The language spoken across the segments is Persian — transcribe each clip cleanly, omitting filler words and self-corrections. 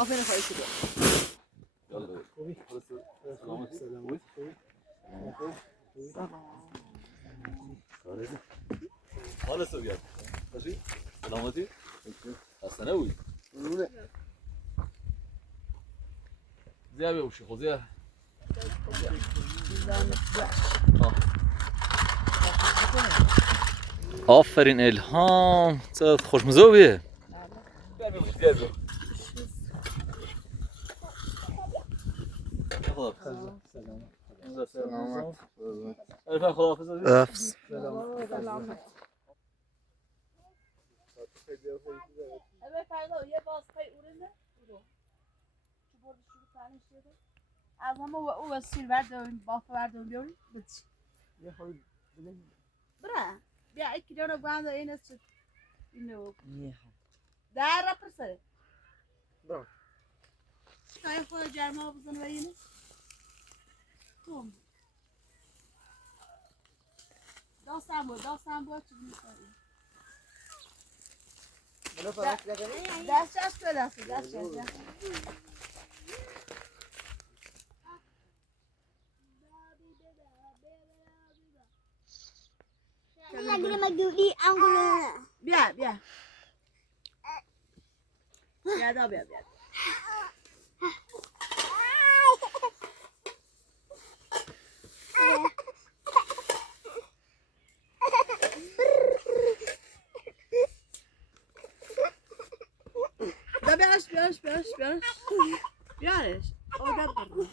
آفرین خواهی شده. خوبی؟ سلامتی؟ سلامتی؟ حالا سوگرد باشی؟ سلامتی؟ اصلا نبودی؟ زیاد بیوشی خود زیاد آفرین الهام چقدر خوشمزه و بیه زیاد بیوشی زیاد بیوشی سلامت الفا خداحافظ افس Evet pardon ye baskayı ürünü. Şu burada şunu tane işledim. Ama o vesile verdim, baf verdim diyorum. Bitti. یه خواهی بگم Bra. Ya iki tane bana en az ino. نیه Daha rapırsa. Bra. Kaya koy cerma hafızını ve yine. Tamam. Dostan bu açılmış. بلا فرق لگنه Ders çalış böyle ders çalış. Lagi nama Juli anggulo. Biar. Biar dah biar. Dah biar. Biar. Oh dah pernah.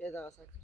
یه دقیقه سکت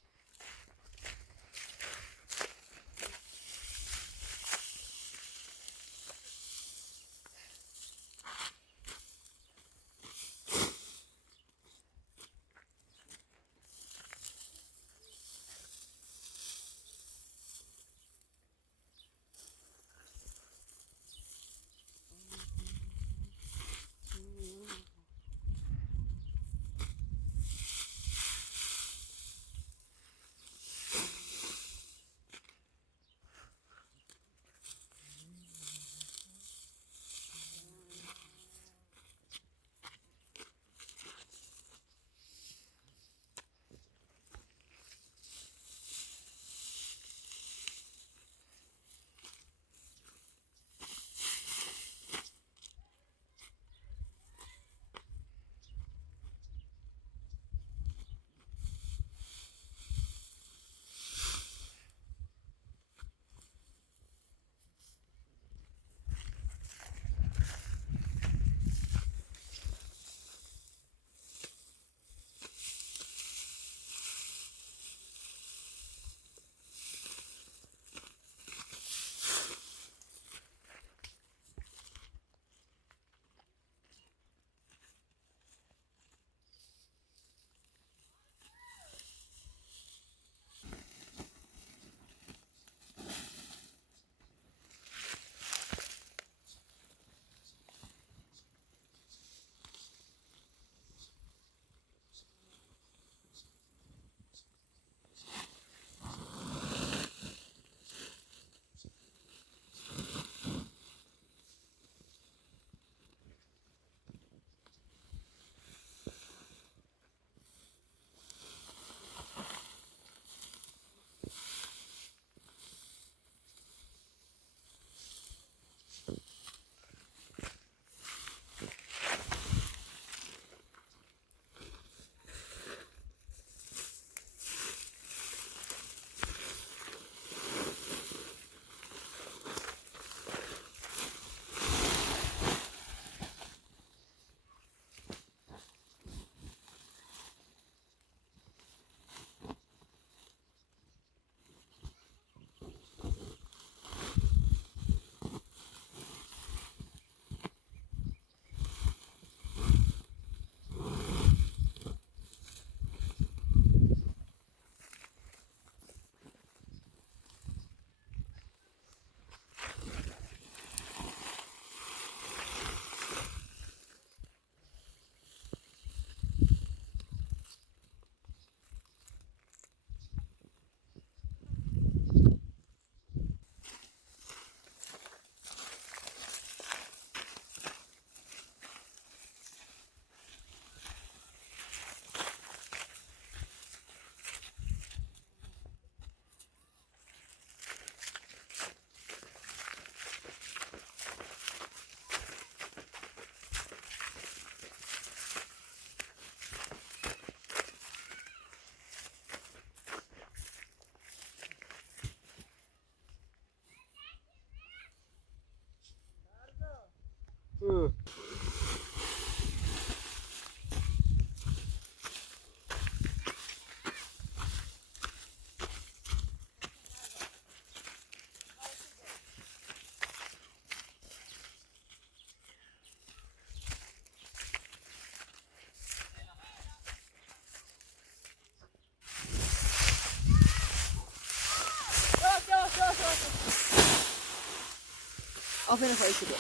آفرین خواهی شده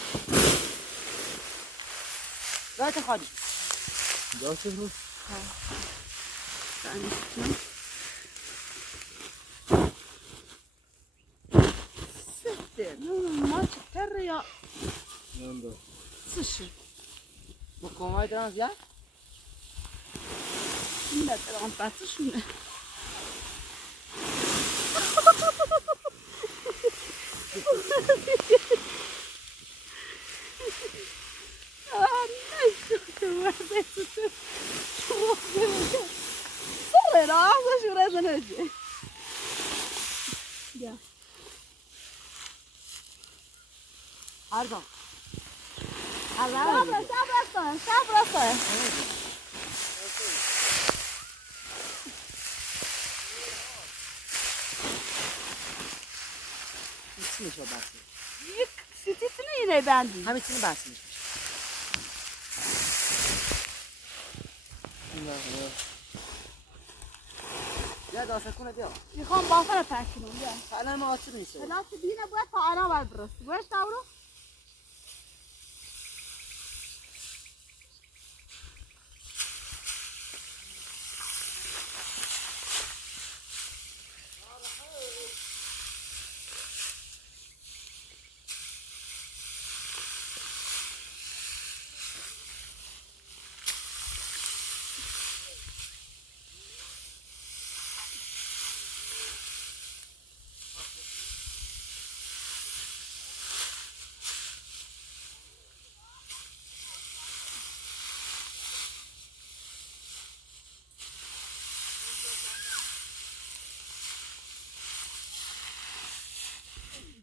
رایت خواهی جاست رو سته نه ما چطور یا ننده سشی بکن های دران زیاد نه درام باتش نه Pardon. Sabra. İçmiş o bahsi. Sitesini yine beğendim. Hem içini bahsiymiş. Ya da sakın ediyor. میخوام بافر پکنم بیا. Hala mı açır mısın? پلاس دینه باید تا آنا باید برست. باش داورو.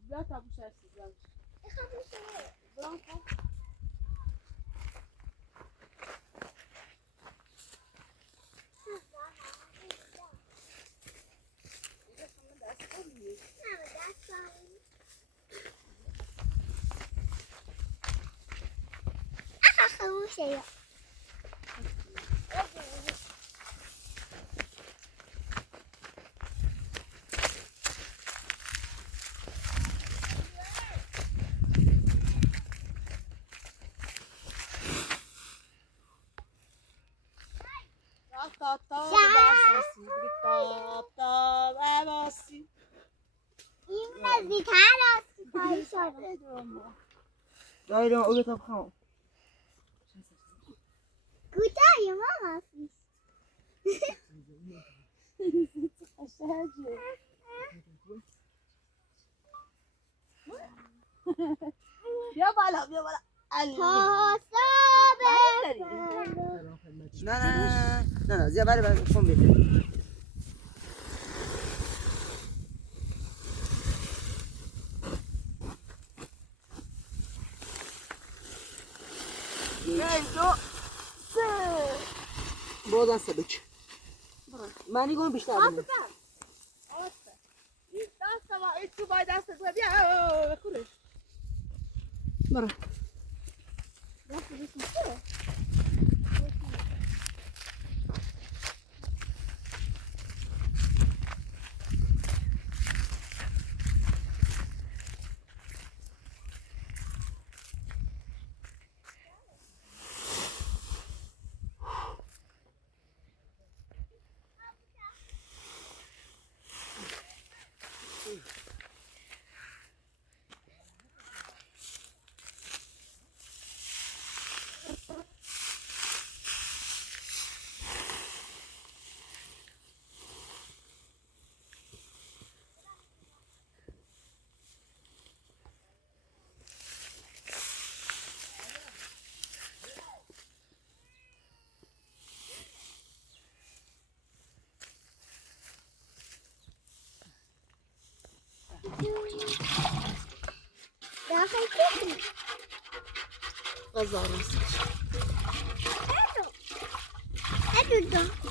بیا تا بوش هستی برام کن. این نزدیک‌تر است. پای شده. Dayı o götür bakalım. کوتاهی ماما. بیا بالا بیا بالا. تا نه زیاد بره فون بیده. بازن سبک. منی گم بیشتر بینه. دست ما ای تو باید دست تو بیا بکوره. برو. داخل کنی. Azarım. ادو.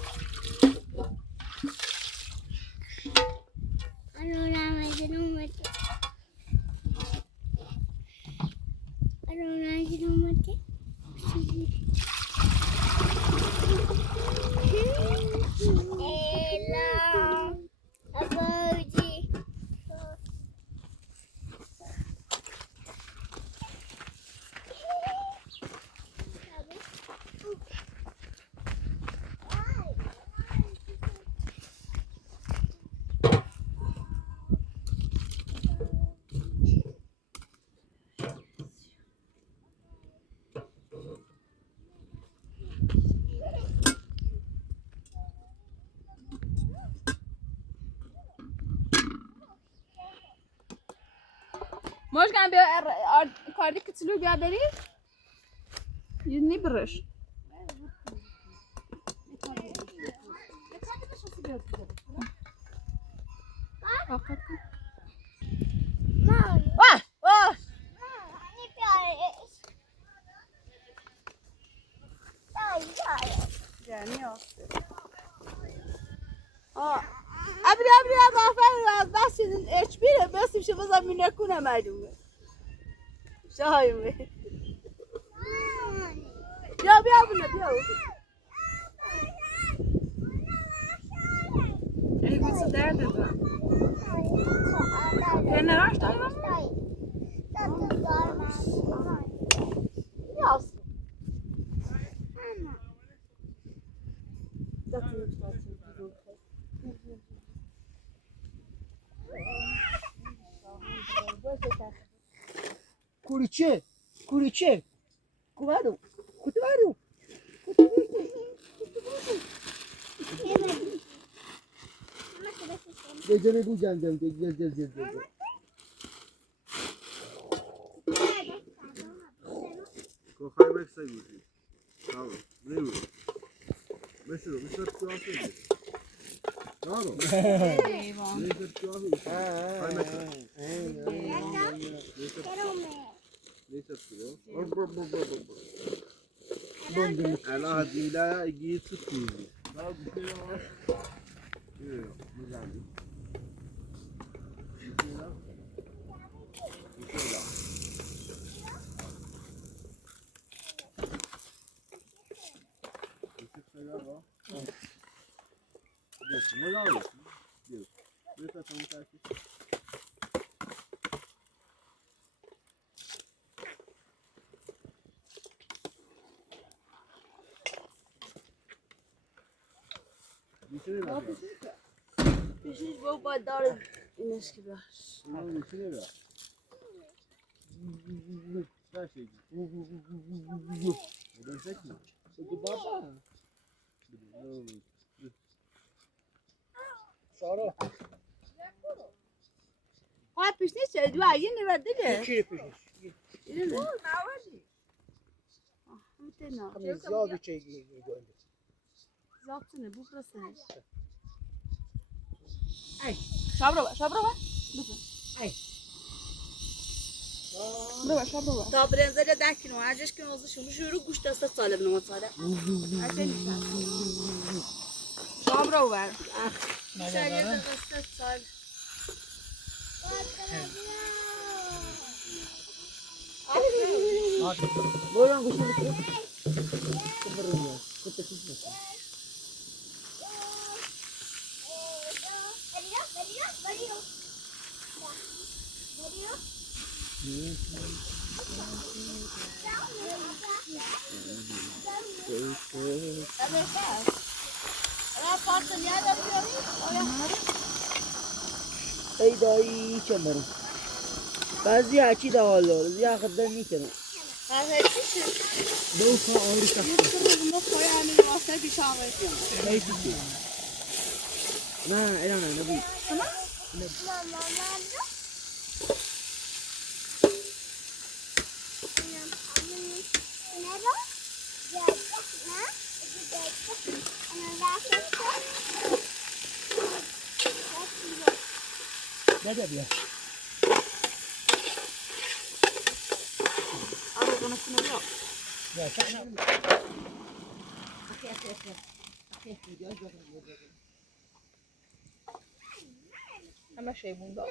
ماشkan bir kardi kitiliyor bir haberi. Yeni bırış. Vah! Vah! Ne piyarız. Geliyor. Abri aferin bas sizin hiçbir bas bir şey bazı minakuna mecbur. Şahim. Ya bunu ya. Elbise derdi de. Ne var da? Yaz. Kuriçe. Kuriçe. Kuvado. Kutuvardo. Gecene bu candım. Gel. Kochajmy w Sejmusi. Halo, były. Myślę, wystarczy łapy. Halo, Eyvah. wystarczy łapy. Kochajmy się. Wystarczy, no. Ela hadila git tutmuyor. Daha bir şey var. Yok, güzel. Beşinci bu badar iniş gibi. Ha pişti şey dua yeni verdi de. Kiri pişmiş. Yeni mi? Mutena. Ziyade şey gördüm. Zaptını bu burası. Ay. Şabra var. Lütfen. Ay. Şabra var. Ta brenzere dakin o. Acış ki oldu şunu şuru kuş da salib ne masada. Şabra var. Şayet de kısset sal. Boyan kuşu bitir. Kıvırıyor. Kutu kuşu. ای دایی چندرم بعضی هرچی دوالا یا خدا میکنم دو تا آوری نه اینا نه نبی بده بیا Ama şey bunda.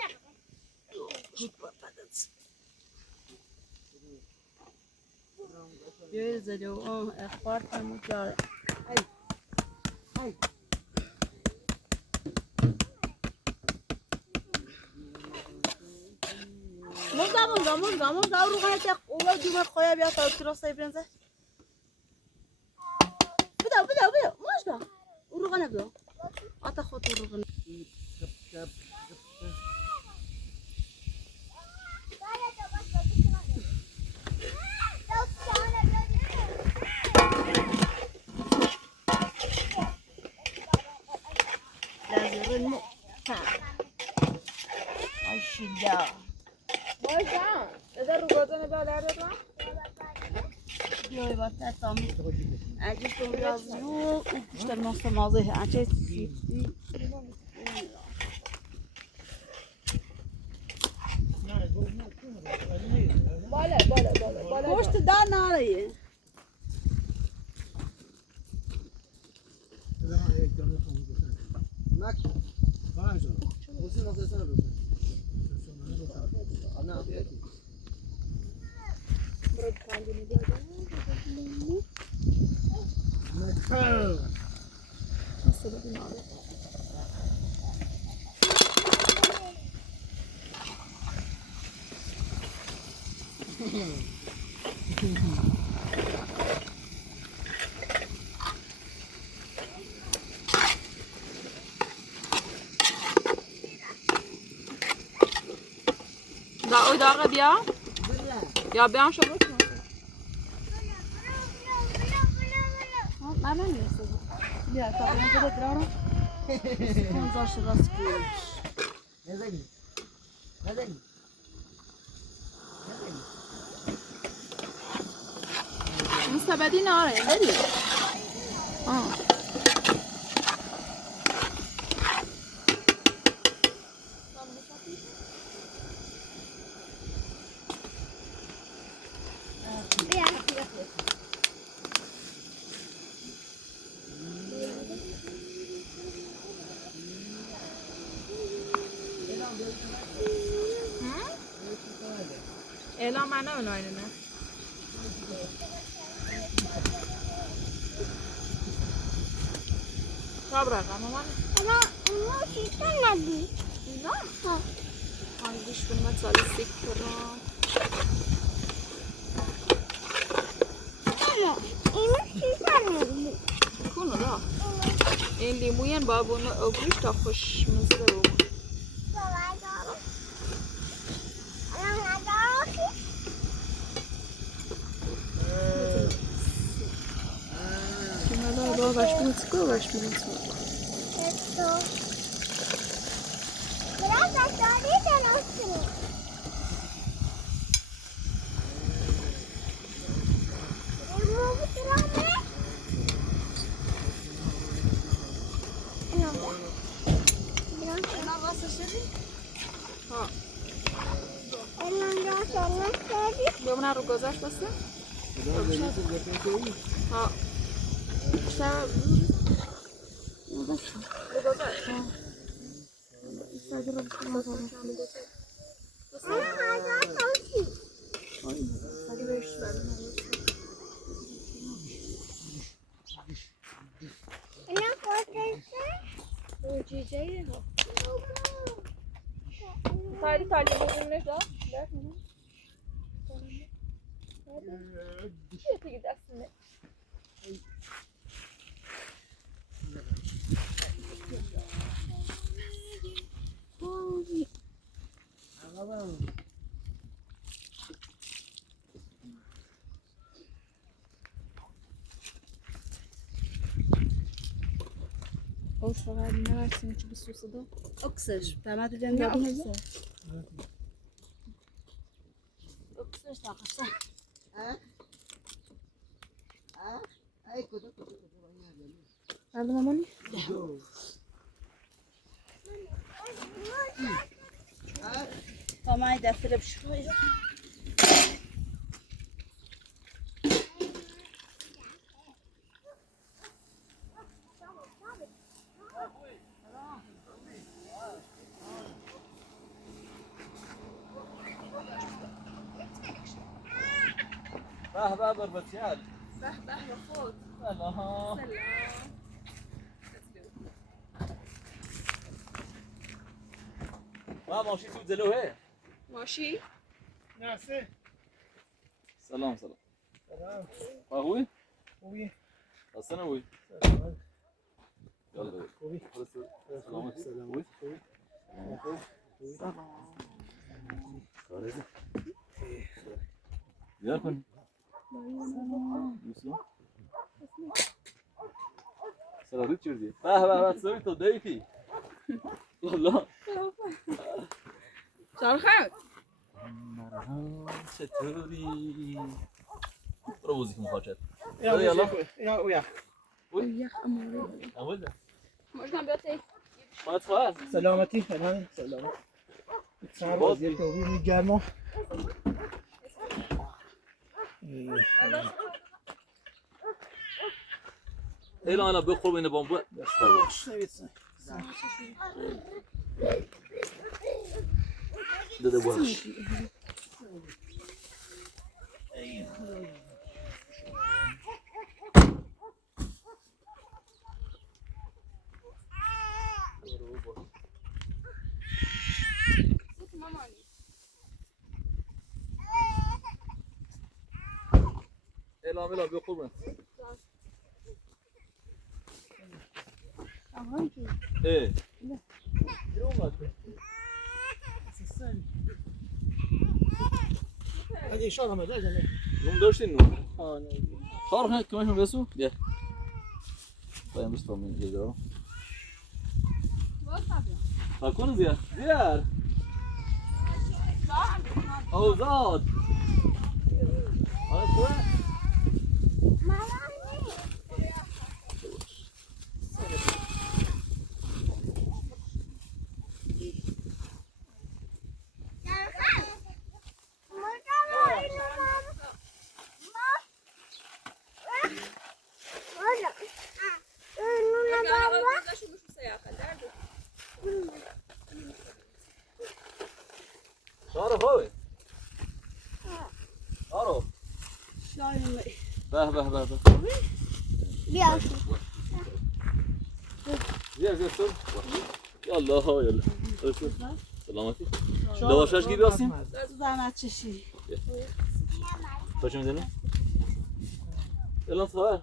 Gözleri o ihbar pamuklar. Ay. Monga رو کنه اولا دومت خواه بیا تا تو راستای برنزه بدا ماش با رو کنه بدا آتا خود رو کنه لازم مو ها عشدا باشه بازن بالر دادم بیای با تام اگه تو ریاضی و بیشتر نصف مازه اچه سیفتی بالا گوشت دار ناره دا داغه بیا یا بیام شو بکنم من نیست بیا تا اینجا بگرارم کنزار شده است نزنی نزنی مستبدی ناره اعلام من نه نه صبر رقم من اما اما چیزا نبود اینا هنگیش بنام سال سیکران اینو چیزا نبود کنو دا این لیموین بابون اگریش تا خوش مزه رو بابا دارو الان ندارو کنالا با باش میتکو باش میتکو esto gracias ahorita no sé بمونه رو گذاشت بسته ها شب رو گذاشت تالی تالی بزنش دا چیه تیگه دستونه اوش فقط نرسیم چی بسوسه دا اکسش فهمت جمعی نه اکسش اکسه اکسش تاقشتا ای کدوم هردو مامانی تا من دفتر بشوی به به بربتیال به به خود سلام ما ماشي تو زلوه ماشی ناسه سلام سلام سلام خوبی خوبی اصلا خوبی سلام يلا خوبی سلام سلام سلام كارثة يا فن يوسف سلام تشردي به سوي تو ضيفي والله شال خود چطوری؟ برو بوزی که میخواد يلا يلا. يلا ويا اول مجدم بیاد تی. ما تخواه سلامتي فنان سلامت صار وزير توفيق جامو ایلا انا بخور بین بامبو داده باش ایلا میلا بخور بین ايه هذه شغله ما جاي نوم داشتین نوم خارج کمشون بسو بیا باید بستم این جدا فکر زیاد زیاد اوزاد آره خوبه شارو خوبه شارو به به به به بیا زیاد زیاد شد یالله ها یالله سلامتی دواشش گیری هستیم زحمت چشی تو چه میزنی؟ الان خبر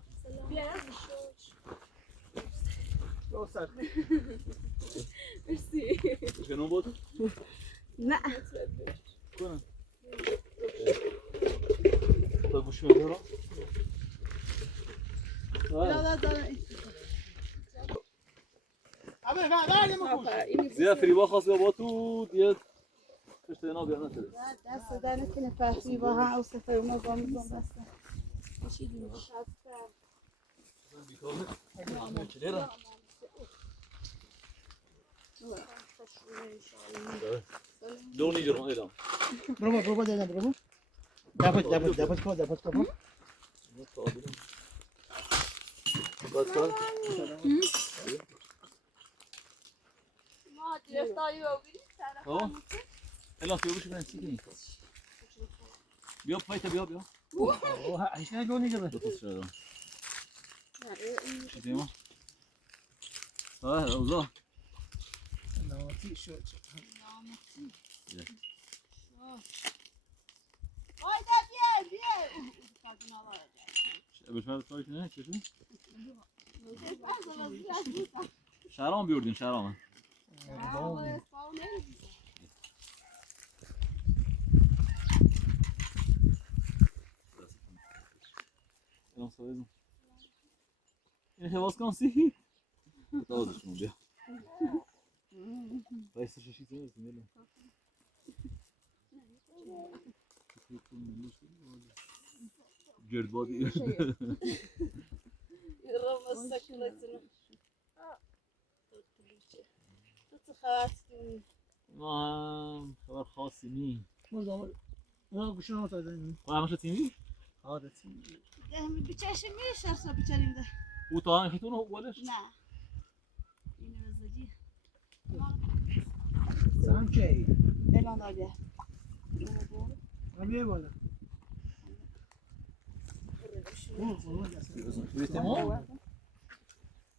شنو بود؟ نه کنم تو گوش میدی رو؟ ابي بعد ما زیاد فریبا خواست بیا با تو دیگه پشت اینا بیا نتره دست دادن کنه فرقی با هم او سفر اونا با میزن دسته دونی جرم ایلام برو ده برو دابت كو باید کار ما گرفتاری رو بگیریم ها الان فیو بشه چی کنی بیا پایت بیا اوه ايش كان لوني جبل دو تا شده چی دیما اوزا نوتي شو آیده بیای بشمار تایش نه چشم شهرام بیوردین شهرام الان سویزم این حواس کن سی تازشون بیا بایست ششی سویز میلم گردبادی ما هم خبر خاصی نی ما گوشنا تا زنی و همش تیمی عادتی بچشه میشه اصلا بچریم ده او تا هم خیتون ولش نه اینه بزدی سلام کی الان آگه ابي ولا بیتمو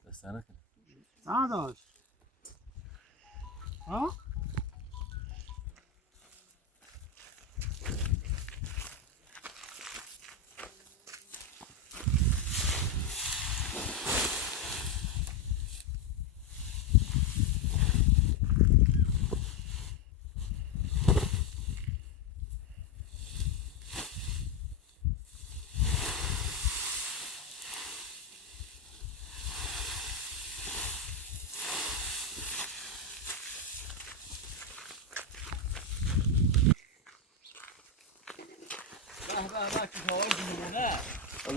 بس انا كده سعادش ها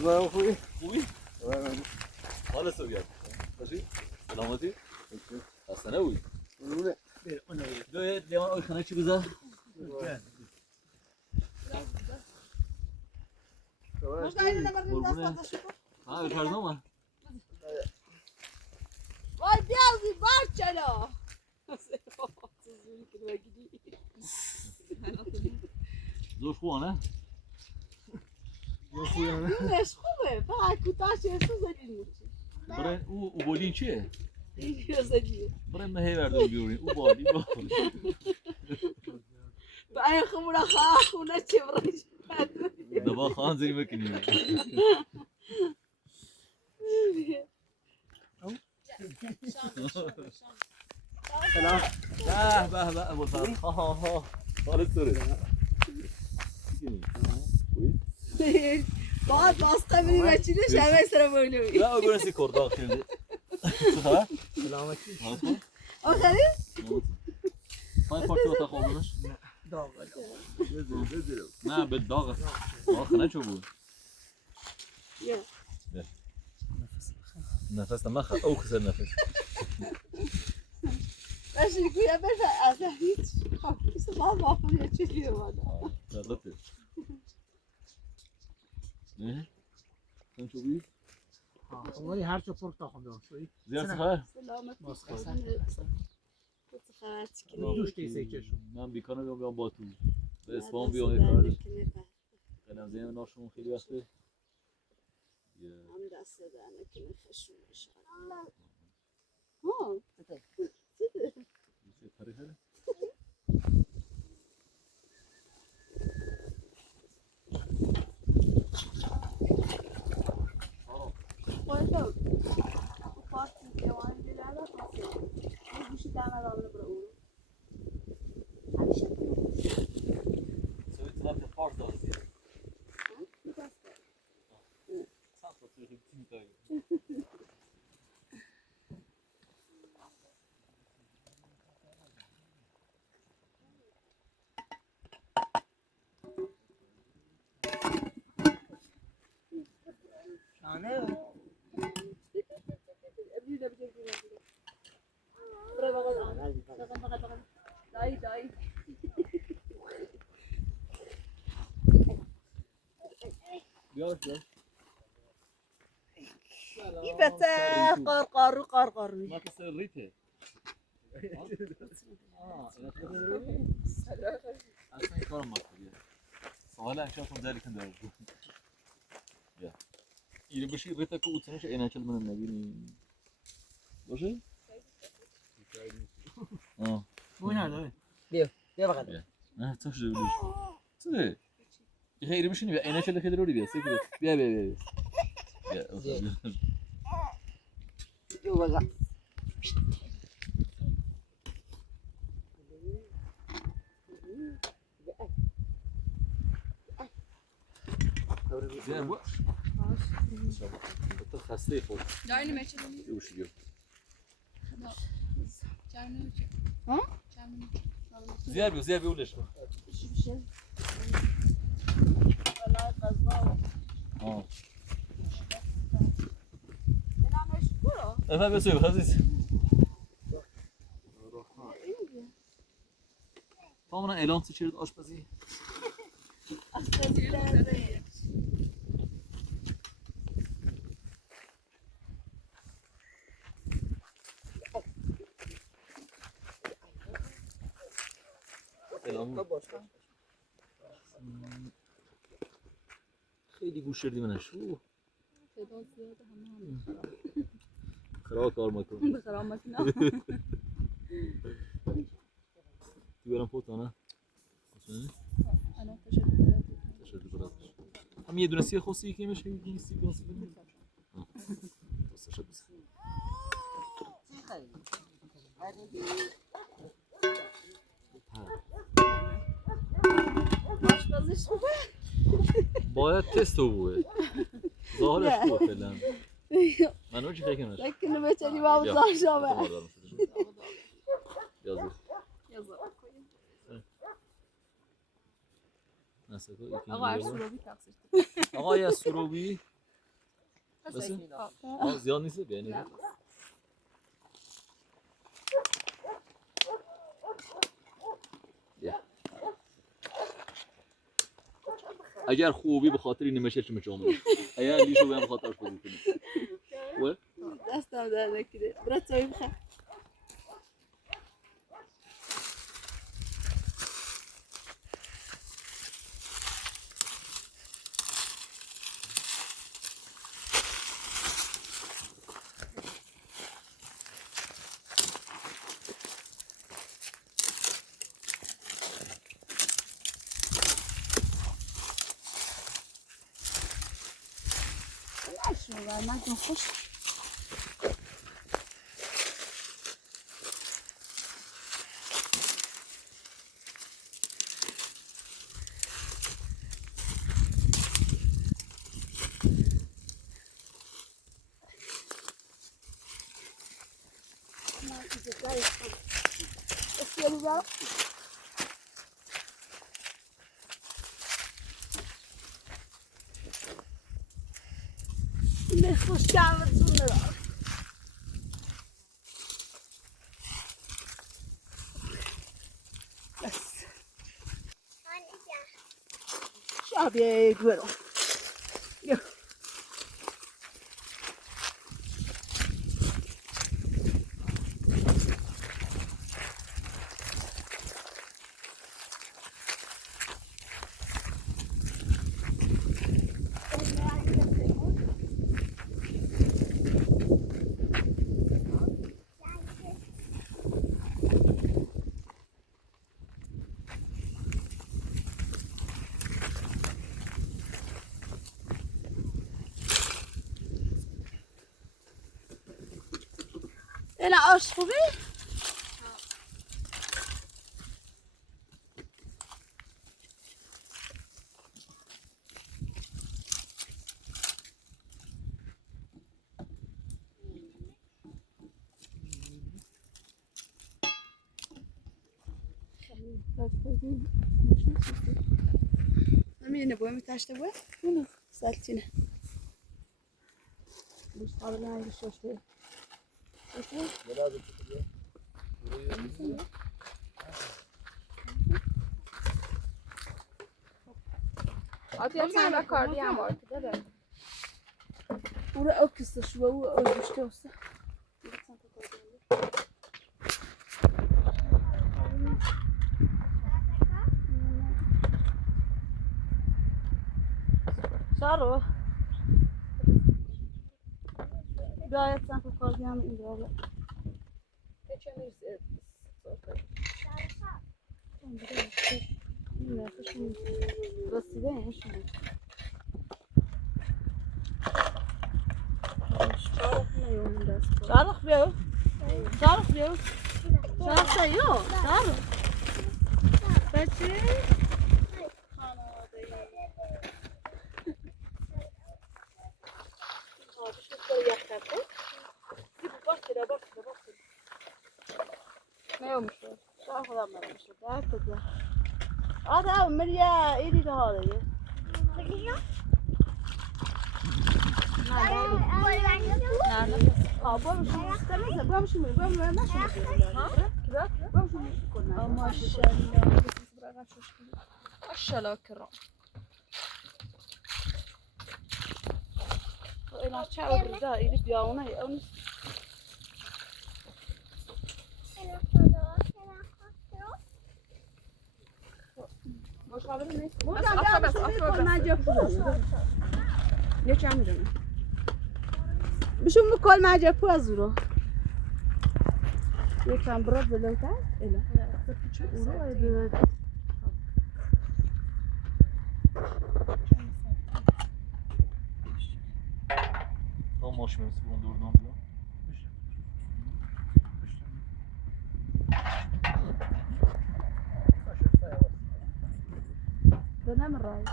روزای خوبی؟ خوبی؟ حالا سوگرد باشی؟ سلامتی؟ خسته نبودی؟ قربونه. دو لیوان آی خانه چی بذار؟ Možda ajde ne mrdim da قربونه. sada šupo. ها بپرزم من Vay bijazi barčano. زور خوبه Yunus خوبه فقط کوتاهش تو زدی میشه. برای او بالین چیه؟ این زدی. برای مهی بردار بیارین او بالی برای خمر خواه خونه چه برش. دبا خان زیر بکنیم سلام. به ابو الفضل ها حالت سره بعد باسته بری بچینه شبه سر بولوی. لا اقول نسي كورداغ شنو صح سلامتی. آخری؟ هاي فورتو تاخذونش بزرم. نه بالداغ خنا شو بود یا. نفس ما خ او كسر نفس باشی گویا بشه از هیچ خواهیست ما بافم یه چیزی اومده. غلطت نه كان شو بي والله هر چه پرت تاخم داشتی. زين صحه سلامت مسخره. تو خواهد کنی. دوش تیسه چشم. من بیکانه بیام با تو به اسپان بیام یه کار قلم زين ناشون خیلی وقته هم دست دهنه کنه خشم بشه. ها. Quando o posto que eu ando de lá não consigo. Eu vou te dar uma aula para o. سويت لابد فارس دارتي Não gosto. صح تصير تنتهي شانه أبدي أبدي أبدي. برا بقى. داي داي. بياش يفتح قار ما تصير ريته اصلا این کارم مطلوبیه سوالا انشاءتون ذلك نداره بیا اینو بشی ریته که اوتنش اینا چل من نبینی باشه؟ آه بوی نداره. بیا بقید نه تو شده بودیش توه یه خیلی بشینی بیا اینا چل خیلی رو بیا سیکو بیا بیا جو بقید زين بو انت خسته خود Canım açılıyor. يوش بيو Canım açılıyor. Ha? Canım. زيار بيو ليش bir şey. Vallahi kazma. اه Ben ama şu kuru. افهم بس خزيز طبعا اعلان تشيرد آشپزی Aslında اعلان خیلی گوش شدی منش Feda ziyade hamam. خراب کار میکنم بخرام مکنا. بیارم پوت نه Ana teşekkür ederim. تشرد برات هم یه دونه سی خوسی که میشه یه سی گوسی کنیم تشرد بس başpazış mı? باید تست بود ظاهرش بود فعلا من اون چی فکر کنم Bekle meçeli babamız aşağı be. yazır Yazar. نسکو Ama her sura bir taksir. آقای سروبی بس زیاد نیست بیانی. اگر خوبی به خاطر این نمیشه چه میچوم. اگر لیشو به خاطر آشپزی کنی. و دستم در نکیده برات چای بخور. من جون خوش نه خوش کردتون ندارم بس شابیه برو بیا اینا آش خوبی؟ همینه باید میتشته باید؟ اینه سلطینه بوش قابل نهایی ششته آتیه چند کاری هم آرد داره او را اکستش و او اوشته هسته سارو باید سنت کاری هم این داره چه میرسه رسیده اینشونه شارخ بیاو شارخ بیاو شارخ بیاو شارخ بچه میشه شارخ خودم نمیشه درد بده آده مریا ایدی ده ها دیگه ماشاءالله کرام اینا چه برده ایدی بیاونه اون مشاوره نیست من جا یه چه میدونم بشون مکال مجا پوز رو یکم برات بلوتر الا چه اورو ای تا ماش میرسی بون دوردان بیا دنم رای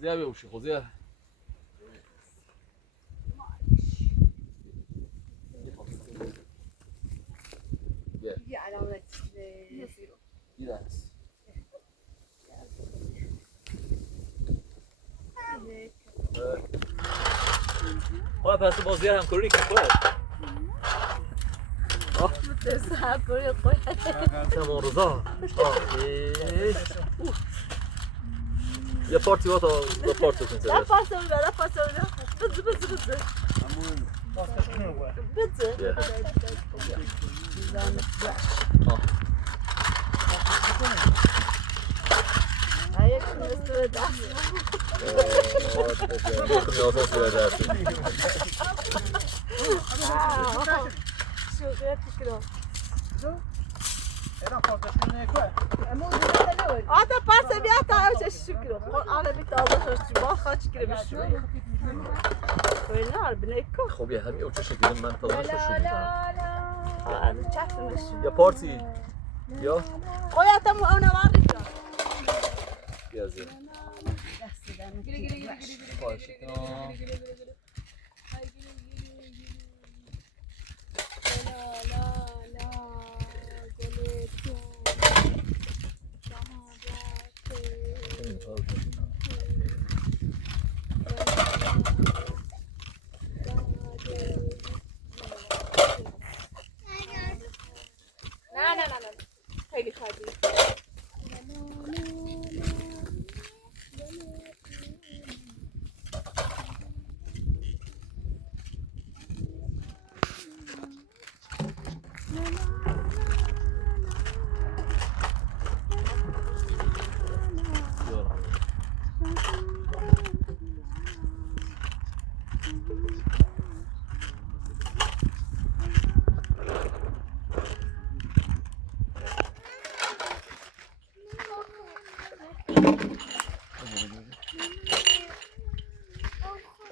زیا بیوشی خو زیا بیا یه علامت Yes. خب پس بازی همکاری که خود صاحب برای خود تمام روزا یه پارتی ها تا پارتی کن لا پاسا ولا لا پاسا ولا بز هيك مستوى شو غير فكرة هذا بارسة بيعطى أوش الشكر أنا بتعطى شو خاطر شكر بشو وين بنيكو خب یه همین اوچه شکلی من تا داشته شو أنا شايف مشو یا پارتی یا خويا تم أنا وارد یازی خواهش کنم لا خیلی خالی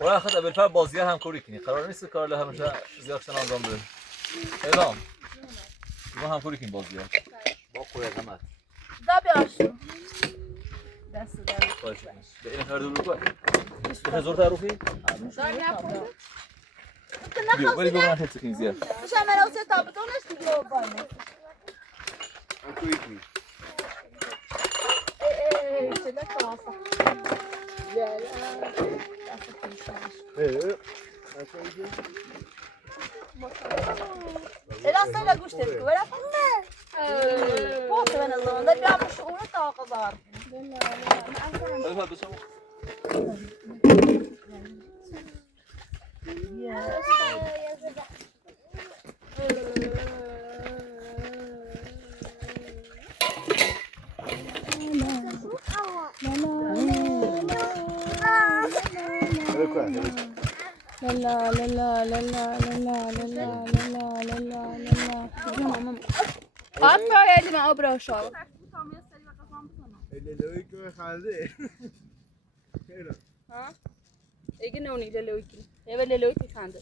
ولی خود بالفعل بازی همکاری کنی قرار نیست کار له همیشه زیادشن انجام بده اعلام ما همکاری کنیم بازی ها با خوی عظمت دا بیاشو دست در خواهش کنم به این هر دو رو به هزار تعرفی داری نپونده بیا ولی بگو من حفظ کنی زیاد میشه من اوسه تابتونش دیگه بانه چه نکافه الاستا لا گوشت بکو ولا فوت من الظن ده بيعمل شؤون التوقظار بالفعل بس لا لا لا لا لا لا لا لا لا لا لا لا لا عارفة يا اللي مع أبرة وشعر اللي که خالده ها ايجي نوني للويكي يا بل للويكي خانده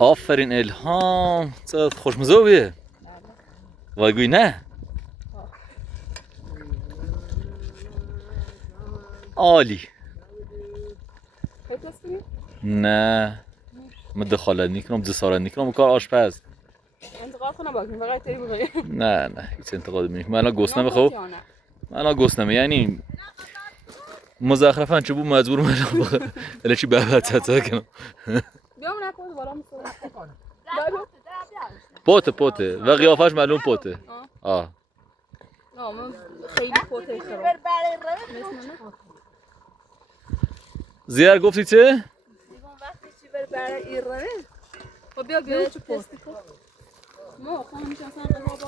آفرین الهام چقدر خوشمزه وای گوی نه عالی هيك تسكني نه مدخالت نیکنم جسارت نیکنم کار آشپز انتقاد کنه باید فقط تری بغیر نه هیچ انتقاد میکنم من الان گسنمه خب من الان گسنمه یعنی مزخرفاً چه بود مجبور من الان چی بابت کنم بیام نپود بالا میسوره پوته و قیافش معلوم پوته آه نه من خیلی پوته خرم زیار گفتی چه؟ دیگه وقتی چی بر برای ایرانه خب بیا چه پوستی کن ما خواهم میشن سن قضا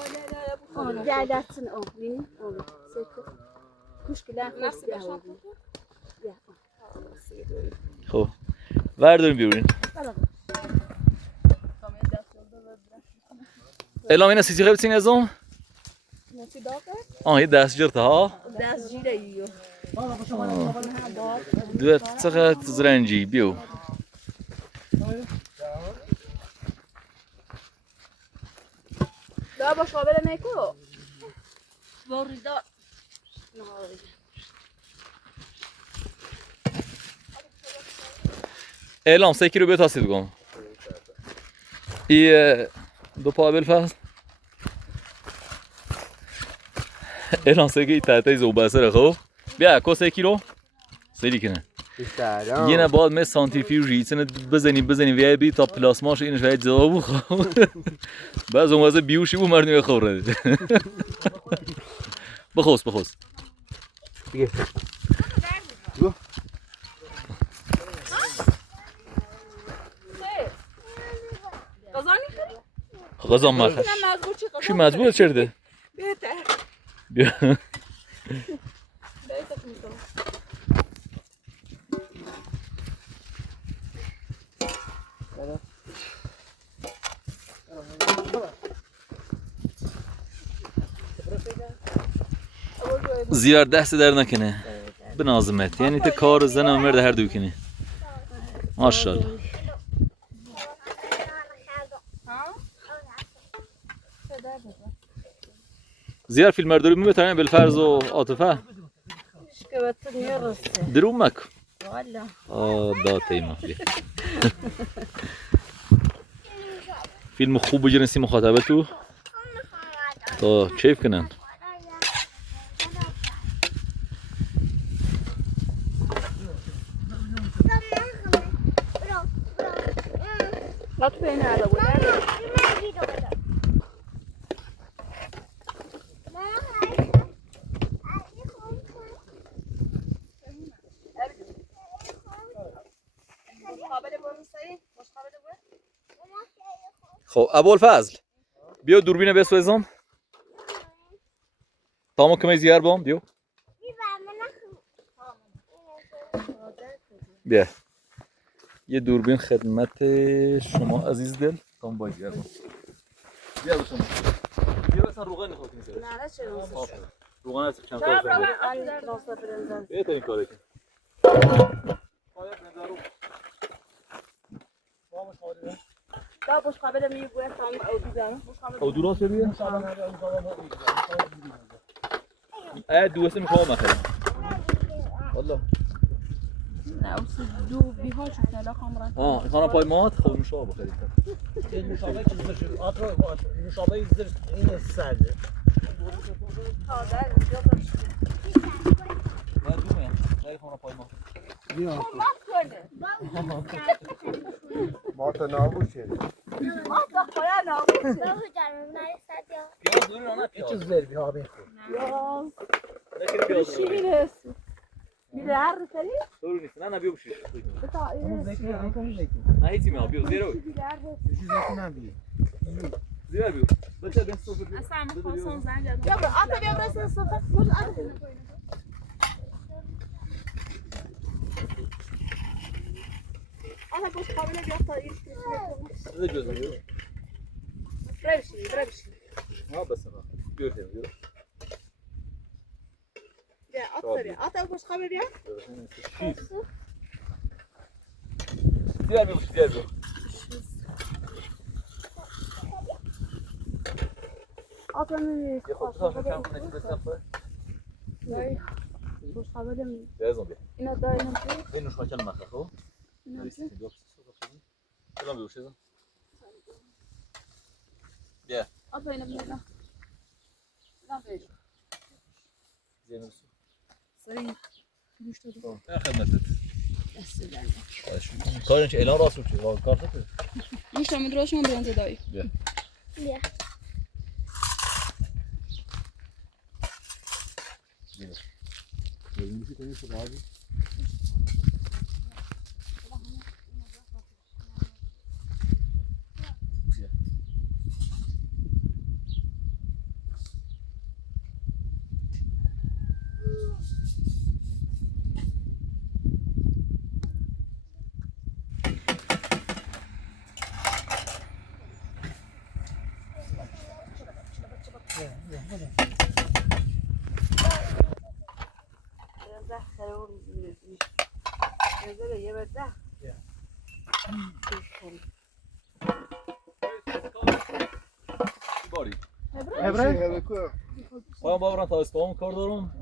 باید گردتون بینی سکو کشکلن نفسی بشن خب ورداریم بیورین الان این سیزی خیلی از اون؟ نسی داغه؟ یه دست جرته ها؟ دست جیره ایو دوست چقدر زرنجی بیو لا باش قابل نیکو بوریدار اعلام 3 کیلو بیت هستید بگم ای دو پا بالفاز اعلام 3 کی تحت زوبه سر خو بیا کو 3 کیلو سری کنه یه نه بعد من سانتریفیوژی ایتن بزنی وی بی تا پلاسماش اینش وید جواب خو بعض اون واسه بیوشی بو مردی خوره بخوس دیگه غذا مخش چی مجبور چرده بهتر بیا زیار دست در نکنه بنازمت یعنی تو کار زن و مرد هر دو کنی ماشاءالله زیار فیلم برداری میتونی بالفرض و عاطفه دروم مکن دا تیمه فیلم خوب بجنسی مخاطبه تو تا کیف کنن لا تبين هذا ولا خب ابوالفضل بیا دوربین بسوزم تمام کمی زیار بام بیو بیا یه دوربین خدمت شما عزیز دل تام با زیار بام بیا شما بیا مثلا روغن نخواد کنی نه چرا روغن از چند تا بیا تا این کاری کن لا باش قبل ما يبغى طعم او بيزانه او درست بیا دو اسم شما مثلا والله لا وس دو بيها شفنا لا خمرة این خانم پای مات خب مشابه بخرید این مشابه چیز شد آترو مشابه زر این سرده هذا نه دومه نه خانم پای مات بیا ما کنه ما تا نابوشه ما خدا نابود بابا جان نرسد یا پیاز دوری نه چیز پیاز زر بیا بیا يا نکن پیاز شي بيرس بيعرف لي دوری نیست نه بیو بشی بتاع نه هیچی میام بیو زیرو زیرو بیو بچه بین صوفه بیو أسمع خاصة زعل يا بابا انت بيا بس الصفه مش عارف انا بس قابله بيا طريق ده جزء بیو بربشي ها بس ما بیو تیم بیو يا اطري بس قابله بيا زیرو بیو زیرو بیو اطري یه خود تو کم کنی که بسیار خواه بس قابله بیازم بیا إنه دايما این نشما کل مخه خو کلام بیو شیزم بیا أبين بنينا لا بيجي زیرو سو سريع مش تدو نه خدمتت کارش اعلان راست بود چه کار تو مش من دروش من بيان تداي بیا باری ابراهیم پایان بابران تا اسپام کار دارم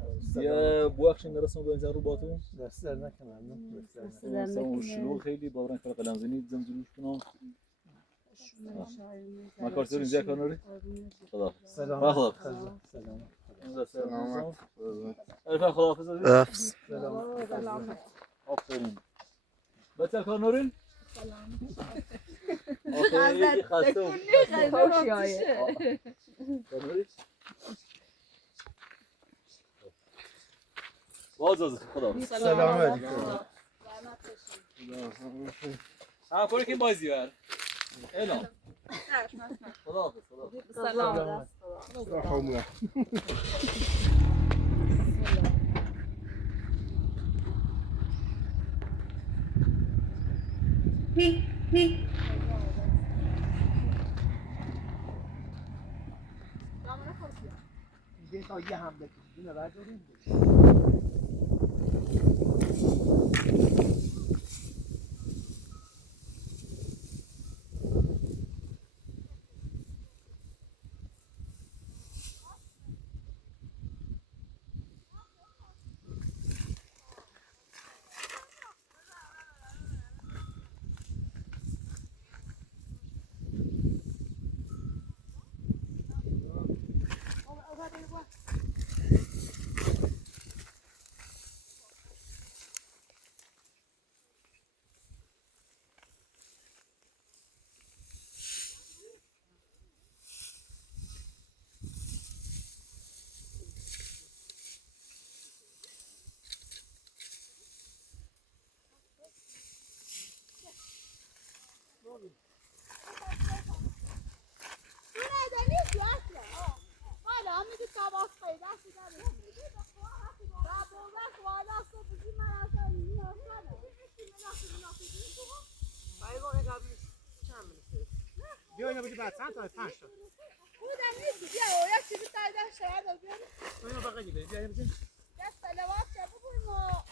یه بوخشین درستم بنزن رو باتون دست در نکنم سلام شلو خیلی باورن که قلمزنی زمزمش کنم ما کار داریم زیاد کار نری خدا سلام خدا سلام سلام الف خدا افس سلام آفرین بچه کار نرین آخه خسته و خوشی آیه باز از خدا سلام علیکم ها کوری که بازی ور الا خدا سلام خدا تا یه هم بکنیم برداریم بیا اینو بگی بعد چند تا 5 تا بودن نیست بیا و یک چیزی سر دست شاید بیا اینو بقیه بیا اینو بگی دست سلوات چه بگویم و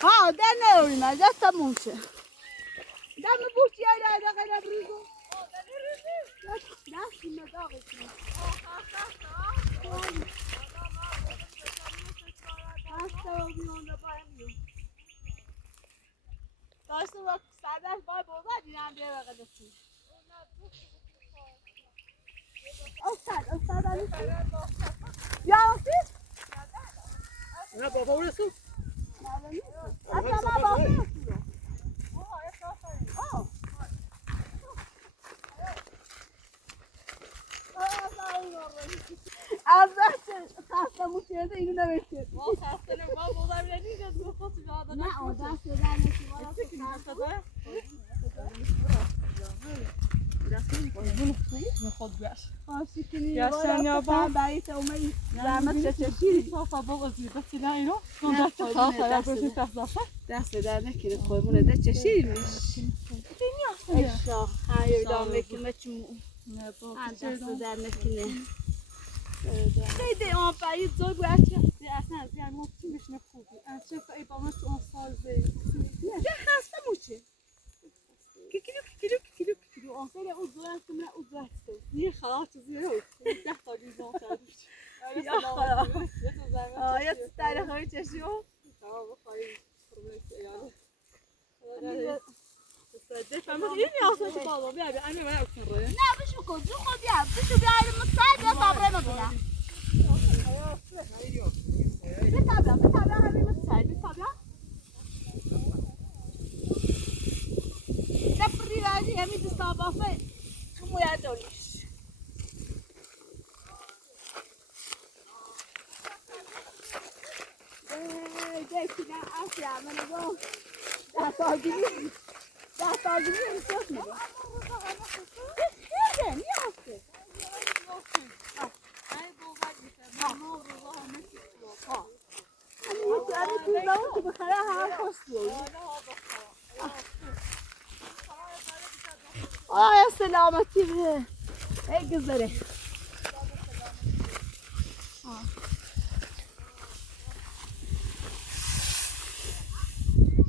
ها ده نوریم از دست موشه دم بوش یای را غیر بریزو دستی مداغی کنی داشته وقت سردش باید بوزد این هم بیه وقت دستی استاد علی یا آفیس نه بابا برسو اصلا ما با آفیس از دست خسته موشیده اینو نوشته ما خسته نمیم بودم یعنی که دو خود جاده نه آن دست بدن نشی خود بیاش خواهشی کنی گشتن یا با برای تومی زحمت چشیری صافا بغضی دستی نه اینو نه، دست خواهد نه، یا دست بسی نه. تفضافه دست در نکنه خورمونه ده چشیری میش اشا هایی دامه که مچمو دست در نکنه خیلی آفرید زور باید چه اصلا زیاد مفتی میشنه خوبی از چه فایی با من تو اون سال زی ده خسته موچه کلو آنسان او دورن که من او دورن یه خلاص چیزی رو 10 تا گیزان شدیش یا خدا آیا در خواهی چشیو تمام بخواهی پرولیس ایاله نه بشو کن جو خود بیا بشو بیا این مصاحب یا صبره نبوده بتابع همین مصاحب بتابع نفری راجی همین دستابافه کمو یادولیش دیگه آسیا من دو دستاگیری می‌کنم نه نیاسته آه يا سلامتي هيك قزري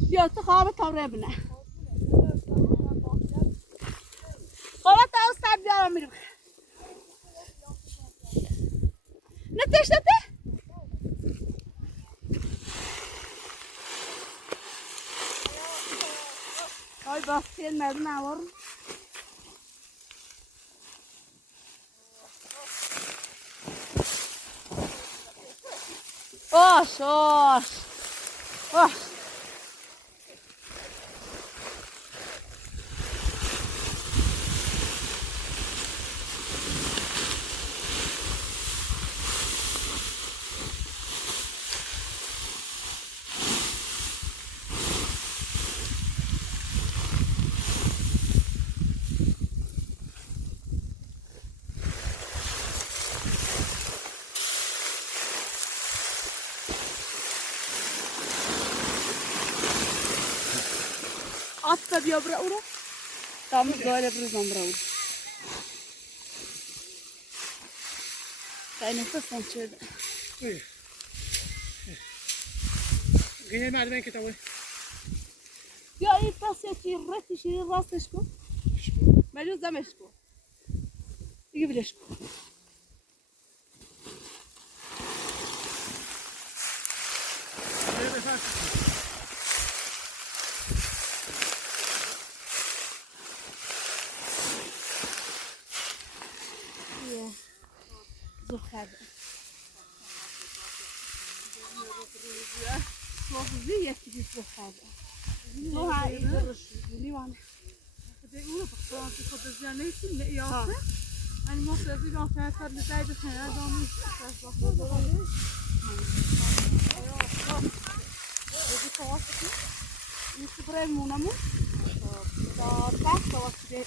بیا تو خواب تمره بنه خواب تا استاد بیارم میرم نتش نته های بافتین مردم آور آش آش آش Atta bia bra ora. Tam gole bruzam bra ora. Dai nefes sançed. Gene merdiven kitabı. Ya این تاسه چی رتی شیری راستش کن. مجوز دمش کن. دیگه بلش کن. زخرد. صوفی یکی دیگه زخرد. تو های درش نیوان. به اون بخوام که خود زیاد نیستیم نیاسته. این موسیقی را فرستاد لذت خنده دامی است باشه. Edi kavası yüzü buraya munamu. Da tas kavası.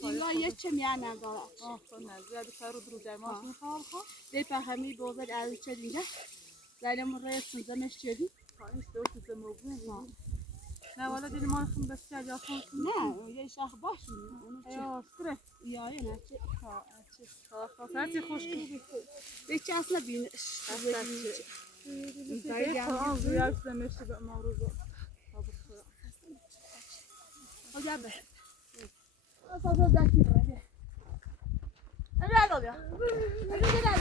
İlla yetçem yani dara. زیاد کار رو درو درمان می‌خوام. دی پر همی بازد از چدینجا. زایلم روی سنجمش چدی. این دوست زموجود. نه ولی دیدی ما خم بسیار یا خم. نه یه شاخ باش. یا سره. یا نه چه. خاطر خوشگلی. دی چه اصلا بین. زیاد زیاد زمشتی به موروزا. خدا به. اساسا دکی بره. انا لا بیا. انا لا.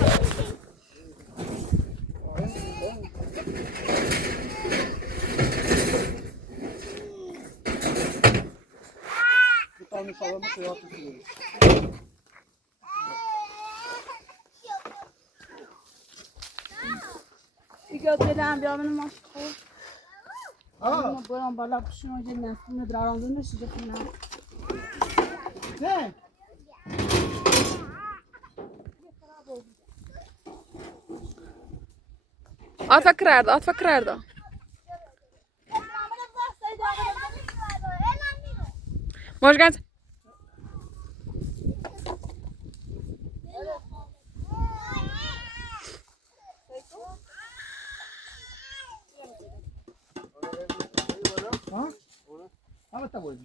Tutalım sağlamı suya atıyoruz. دیگه بدم بیام من ماست خو. Aa, ما برام بالا پشون جن نسیم درآمده نشده کنم. ne? At fakrarda. Možgans. Ha? Ama tabii öyle.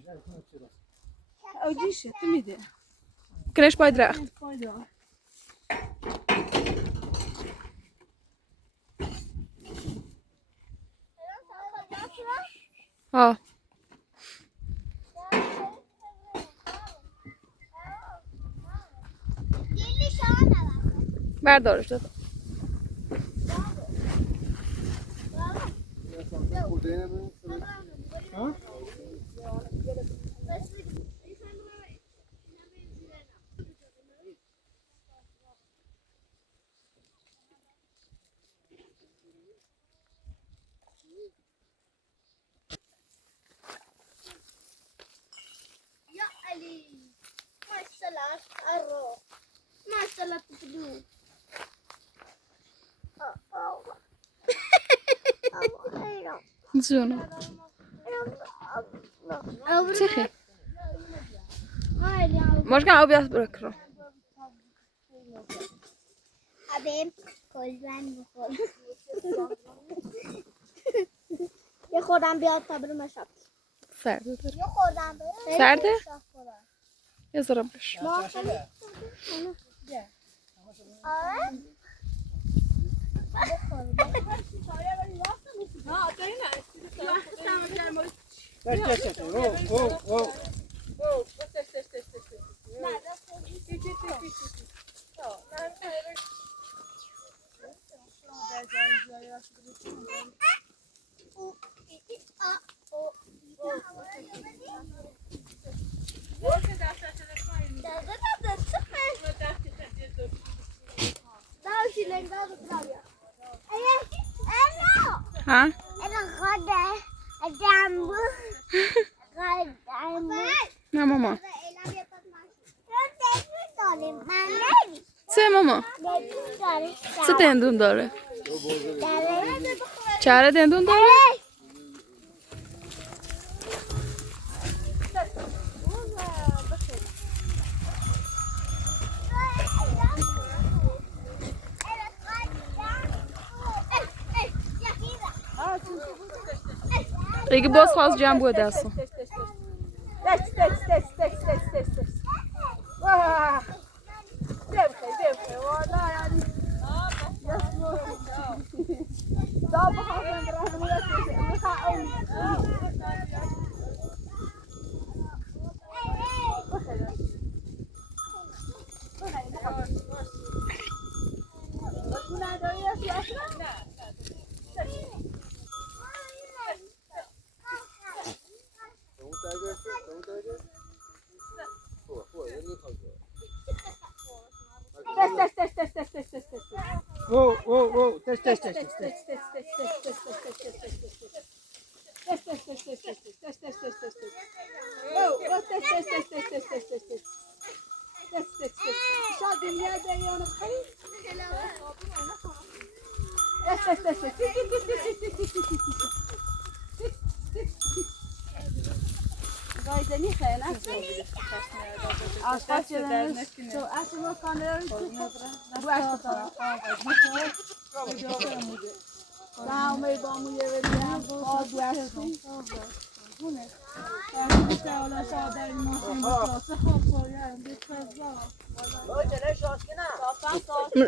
اوجیشه تو میده. Knesh باید رخت. ها. بردارش داد. Ha? ما شاء تفدو جونو تخي مش قاعد أبيض بركرو أبي كلبان بخور یه خوردم بیاد تا بریم شب سرده داره یه خوردم بیاد سرده؟ یه ذره بش ها؟ نه ماما سه ماما سه دندون داره چهره دندون داره؟ دیگه باز خواست جمع بود دستم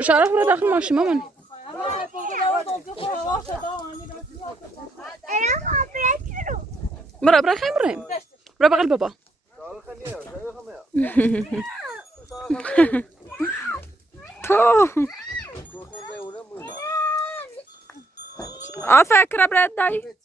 شرف برو داخل ماشین مامان برو برو خیلی بریم برو بغل بابا تو فکر برات دایی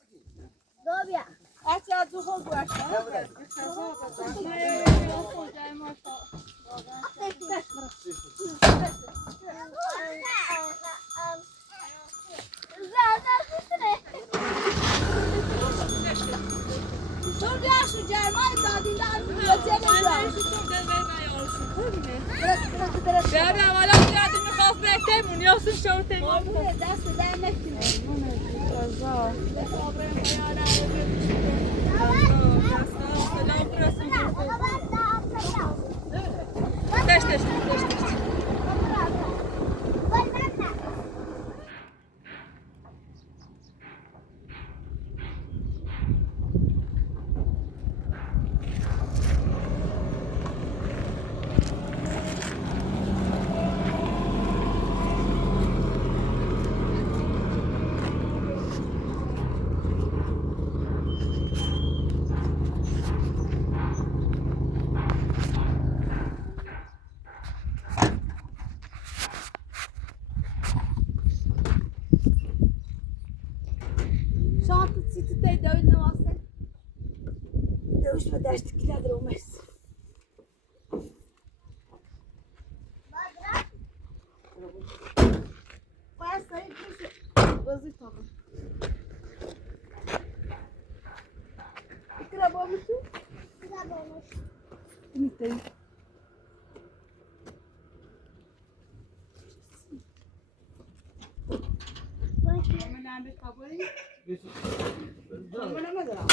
کابولی من نمیدونم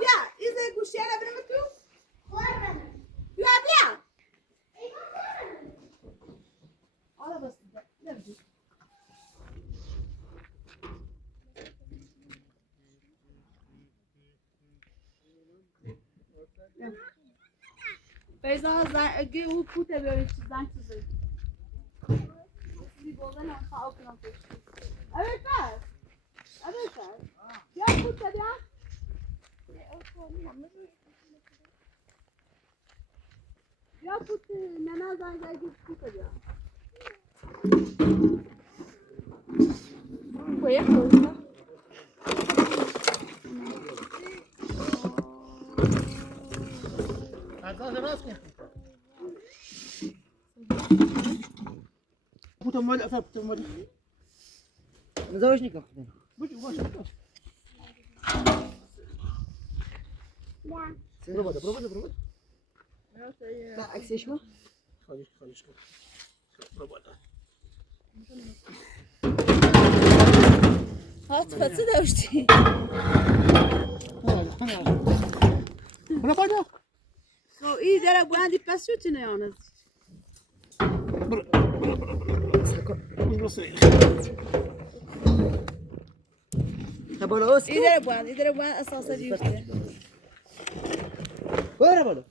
بیا ایزه گوشی را بریم تو بیا بیا آلا بس نمیدونم Beyza zenge o pute böyle çizden çiziyor. Bir boldan sağ okuyalım. Evet ver. Evet ver. Ya pute ya. Ya pute nana zenge pute ya. Koyak koyak. بوتو مال أفا بوتو مال نزوجني كفن. بوتو باش باش لا بروبا بروبا بروبا لا عكس شو؟ خليش خليش بروبا Hat fatsı da uçtu. بروبا ده So iyi dere bu andi pasutine yalnız. مش بصير تبغى أسكت؟ İyi dere bu andi asası diyorsun. وين أبغى؟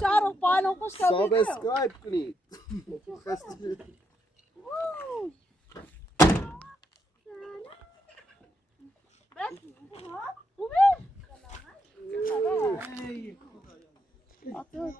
Şarıl paylan hoş geldin. سابسكرايب كني Atıyor,